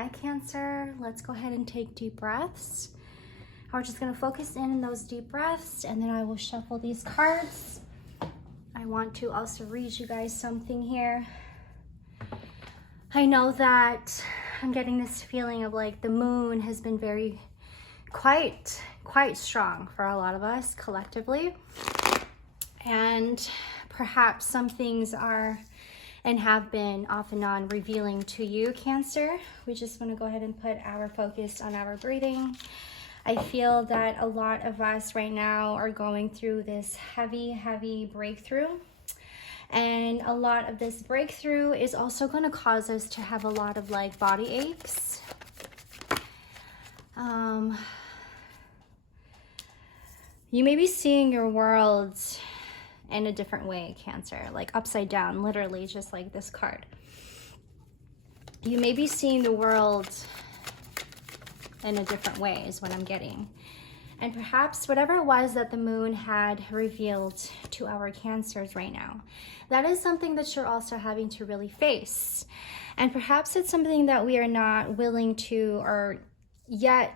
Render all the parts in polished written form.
Hi Cancer, let's go ahead and take deep breaths. We're just gonna focus in on those deep breaths, and then I will shuffle these cards. I want to also read you guys something here. I know that I'm getting this feeling of like the moon has been quite strong for a lot of us collectively. And perhaps some things are and have been off and on revealing to you, Cancer. We just want to go ahead and put our focus on our breathing. I feel that a lot of us right now are going through this heavy breakthrough. And a lot of this breakthrough is also going to cause us to have a lot of like body aches. You may be seeing your world in a different way, Cancer, like upside down, literally just like this card. You may be seeing the world in a different way is what I'm getting. And perhaps whatever it was that the moon had revealed to our Cancers right now, that is something that you're also having to really face. And perhaps it's something that we are not willing to or yet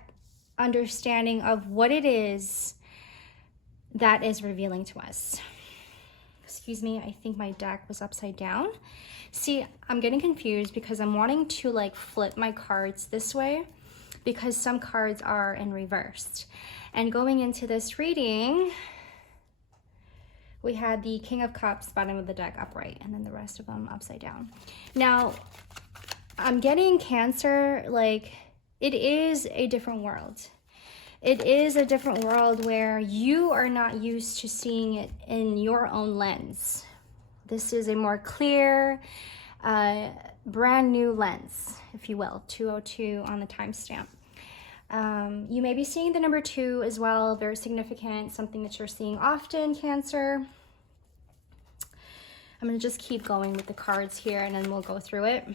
understanding of what it is that is revealing to us. Excuse me, I think my deck was upside down. See, I'm getting confused because I'm wanting to like flip my cards this way because some cards are in reverse. And going into this reading, we had the King of Cups, bottom of the deck upright, and then the rest of them upside down. Now, I'm getting Cancer, like it is a different world. It is a different world where you are not used to seeing it in your own lens. This is a more clear, brand new lens, if you will, 202 on the timestamp. You may be seeing the number 2 as well, very significant, something that you're seeing often, Cancer. I'm going to just keep going with the cards here and then we'll go through it.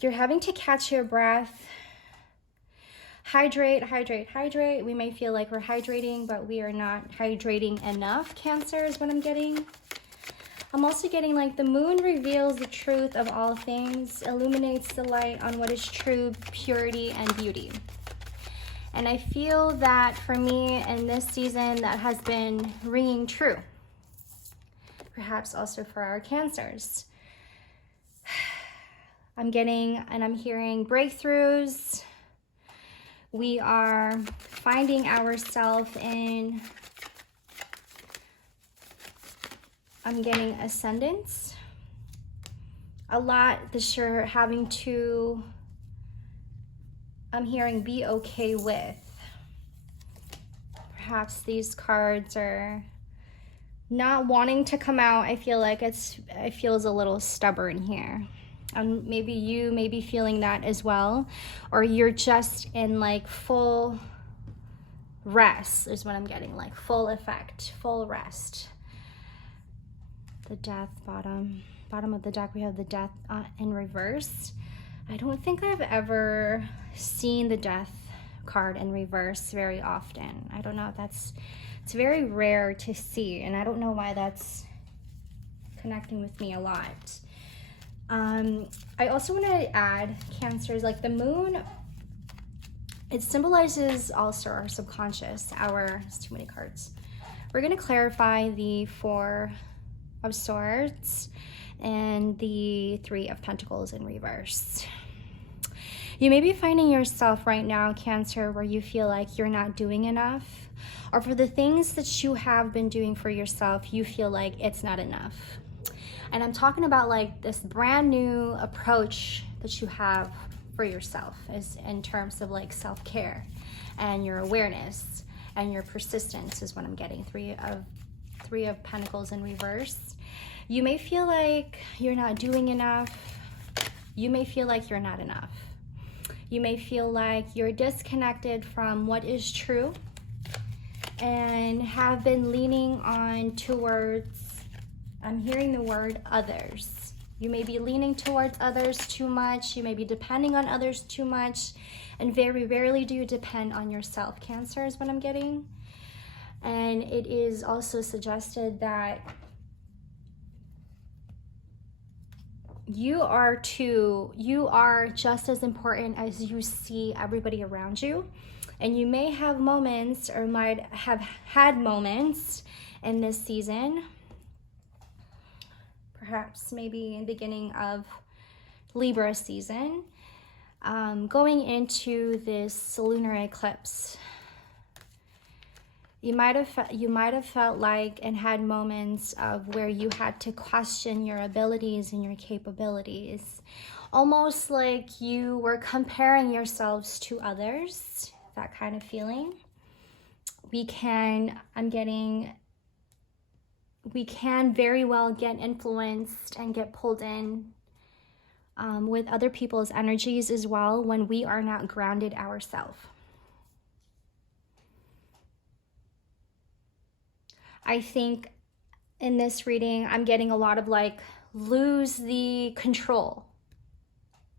You're having to catch your breath. Hydrate. We may feel like we're hydrating, but we are not hydrating enough, Cancer is what I'm getting. I'm also getting like the moon reveals the truth of all things, illuminates the light on what is true, purity, and beauty. And I feel that for me in this season, that has been ringing true. Perhaps also for our Cancers. I'm getting and I'm hearing breakthroughs. We are finding ourselves in, I'm getting ascendance. A lot that you're having to, I'm hearing be okay with. Perhaps these cards are not wanting to come out. I feel like it feels a little stubborn here. And maybe you may be feeling that as well, or you're just in like full rest is what I'm getting, like full effect, full rest. The Death, bottom of the deck, we have the Death in reverse. I don't think I've ever seen the Death card in reverse very often. I don't know, it's very rare to see, and I don't know why that's connecting with me a lot. I also want to add, Cancers, like the moon, it symbolizes also our subconscious, it's too many cards. We're going to clarify the 4 of Swords and the 3 of Pentacles in reverse. You may be finding yourself right now, Cancer, where you feel like you're not doing enough, or for the things that you have been doing for yourself, you feel like it's not enough. And I'm talking about like this brand new approach that you have for yourself is in terms of like self-care and your awareness and your persistence is what I'm getting. 3 of Pentacles in reverse. You may feel like you're not doing enough. You may feel like you're not enough. You may feel like you're disconnected from what is true and have been leaning on towards, I'm hearing the word others. You may be leaning towards others too much. You may be depending on others too much. And very rarely do you depend on yourself, Cancer is what I'm getting. And it is also suggested that you are too, you are just as important as you see everybody around you. And you may have moments, or might have had moments in this season, perhaps maybe in the beginning of Libra season, going into this lunar eclipse. You might have felt like and had moments of where you had to question your abilities and your capabilities, almost like you were comparing yourselves to others. That kind of feeling. We can very well get influenced and get pulled in with other people's energies as well when we are not grounded ourselves. I think in this reading, I'm getting a lot of like, lose the control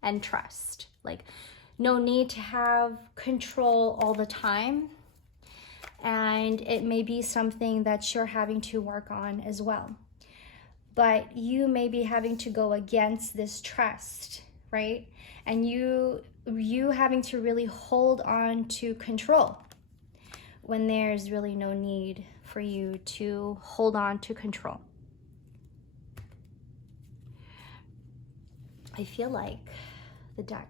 and trust. Like, no need to have control all the time. And it may be something that you're having to work on as well. But you may be having to go against this trust, right? And you having to really hold on to control when there's really no need for you to hold on to control. I feel like the deck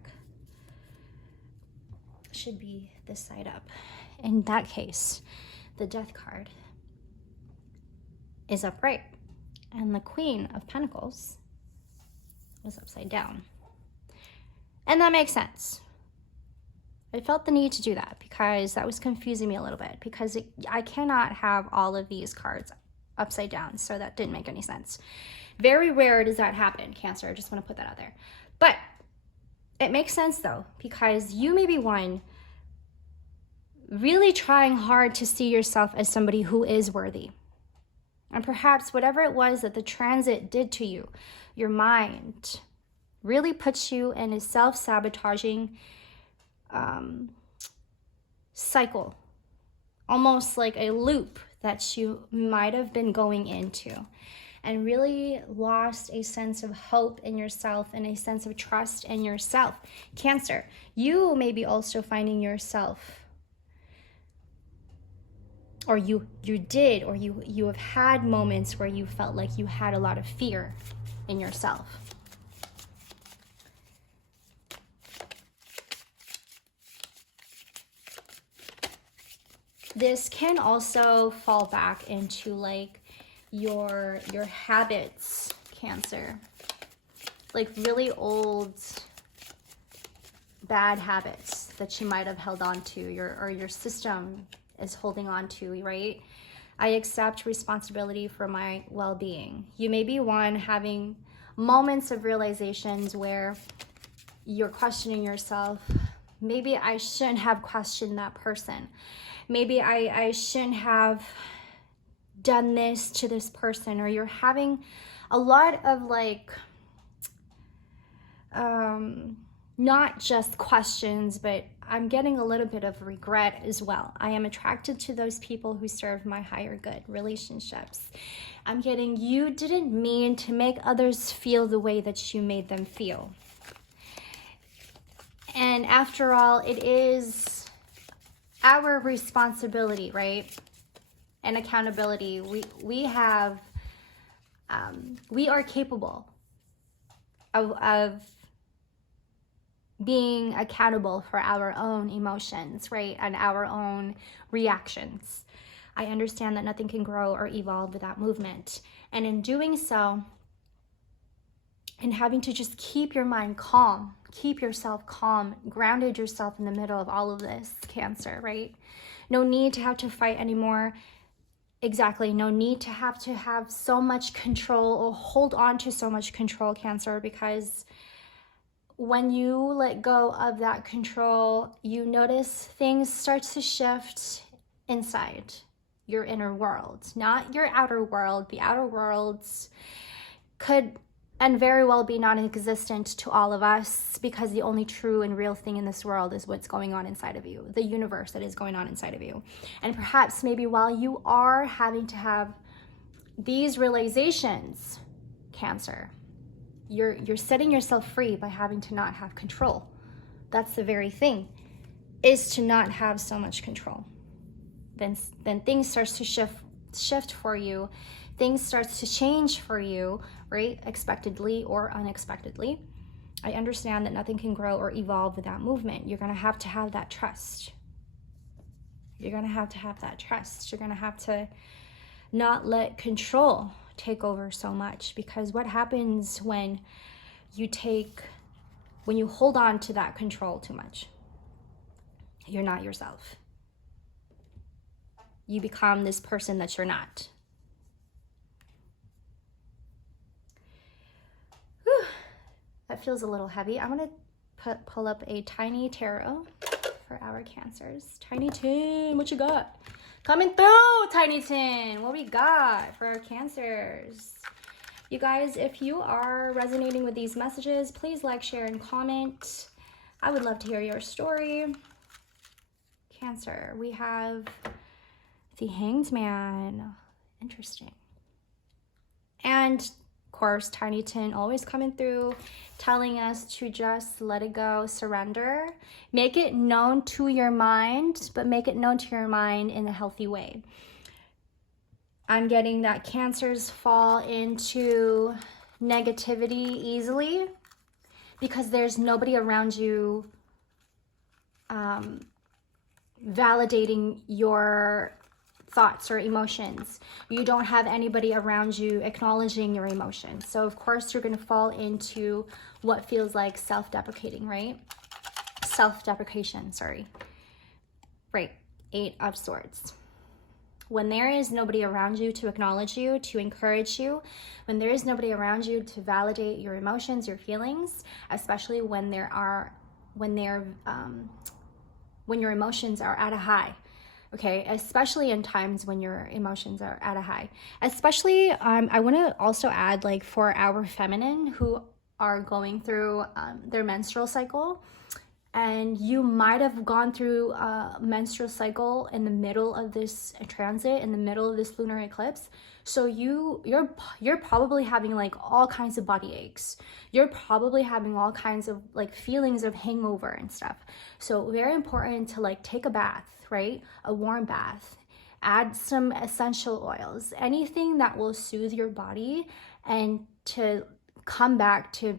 should be this side up. In that case, the Death card is upright and the Queen of Pentacles is upside down. And that makes sense. I felt the need to do that because that was confusing me a little bit, because I cannot have all of these cards upside down, so that didn't make any sense. Very rare does that happen, Cancer. I just want to put that out there. But it makes sense though, because you may be one really trying hard to see yourself as somebody who is worthy. And perhaps whatever it was that the transit did to you, your mind really puts you in a self-sabotaging cycle, almost like a loop that you might have been going into, and really lost a sense of hope in yourself and a sense of trust in yourself. Cancer, you may be also finding yourself, or you have had moments where you felt like you had a lot of fear in yourself. This can also fall back into like your habits, Cancer, like really old bad habits that you might have held on to, your system is holding on to, right? I accept responsibility for my well-being. You may be one having moments of realizations where you're questioning yourself. Maybe I shouldn't have questioned that person. Maybe I shouldn't have done this to this person, or you're having a lot of like, not just questions, but I'm getting a little bit of regret as well. I am attracted to those people who serve my higher good, relationships. I'm getting, you didn't mean to make others feel the way that you made them feel. And after all, it is our responsibility, right? And accountability. We are capable of being accountable for our own emotions, right? And our own reactions. I understand that nothing can grow or evolve without movement. And in doing so, and having to just keep your mind calm, keep yourself calm, grounded yourself in the middle of all of this, Cancer, right? No need to have to fight anymore. Exactly, no need to have so much control or hold on to so much control, Cancer, because when you let go of that control, you notice things start to shift inside your inner world, not your outer world. The outer worlds could and very well be non-existent to all of us, because the only true and real thing in this world is what's going on inside of you, the universe that is going on inside of you. And perhaps maybe while you are having to have these realizations, Cancer, you're setting yourself free by having to not have control. That's the very thing, is to not have so much control. Then things starts to shift for you. Things starts to change for you, right? Expectedly or unexpectedly. I understand that nothing can grow or evolve without movement. You're going to have that trust. You're going to have that trust. You're going to have to not let control take over so much, because what happens when you hold on to that control too much? You're not yourself. You become this person that you're not. Whew. That feels a little heavy. I'm going to pull up a tiny tarot for our Cancers. Tiny Tin, what you got? Coming through, Tiny Tin. What we got for our Cancers? You guys, if you are resonating with these messages, please like, share, and comment. I would love to hear your story. Cancer, we have the Hanged Man. Interesting. And of course, Tiny Tin always coming through, telling us to just let it go, surrender. Make it known to your mind, but make it known to your mind in a healthy way. I'm getting that Cancers fall into negativity easily because there's nobody around you validating your thoughts or emotions. You don't have anybody around you acknowledging your emotions. So of course you're going to fall into what feels like self-deprecating, right? Self-deprecation, sorry. Right, 8 of Swords. When there is nobody around you to acknowledge you, to encourage you, when there is nobody around you to validate your emotions, your feelings, especially when your emotions are at a high. Okay, especially in times when your emotions are at a high. Especially, I want to also add, like, for our feminine who are going through their menstrual cycle, and you might have gone through a menstrual cycle in the middle of this transit, in the middle of this lunar eclipse. So you're probably having like all kinds of body aches. You're probably having all kinds of like feelings of hangover and stuff. So very important to like take a bath, right? A warm bath. Add some essential oils, anything that will soothe your body and to come back to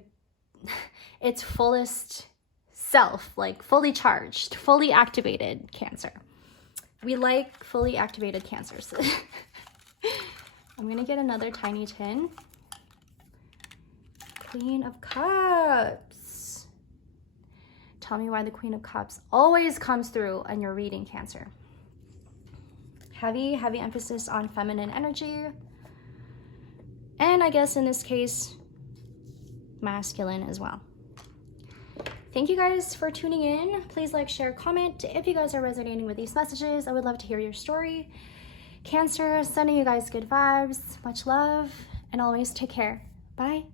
its fullest self, like fully charged, fully activated Cancer. We like fully activated Cancers. I'm gonna get another Tiny Tin. Queen of Cups. Tell me why the Queen of Cups always comes through on your reading, Cancer. Heavy emphasis on feminine energy. And I guess in this case, masculine as well. Thank you guys for tuning in. Please like, share, comment. If you guys are resonating with these messages, I would love to hear your story. Cancer, sending you guys good vibes. Much love, and always take care. Bye.